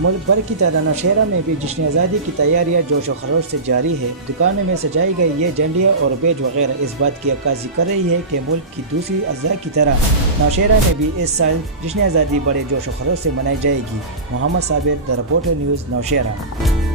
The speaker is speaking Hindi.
मुल्क भर की तरह नौशहरा में भी जश्न आज़ादी की तैयारियां जोश और खरोश से जारी है। दुकानों में सजाई गई ये झंडियाँ और बैज वगैरह इस बात की अक्कासी कर रही है कि मुल्क की दूसरी अज़ा की तरह नौशहरा में भी इस साल जश्न आज़ादी बड़े जोश और खरोश से मनाई जाएगी। Mohammad Sabir, the reporter news, Nowshera.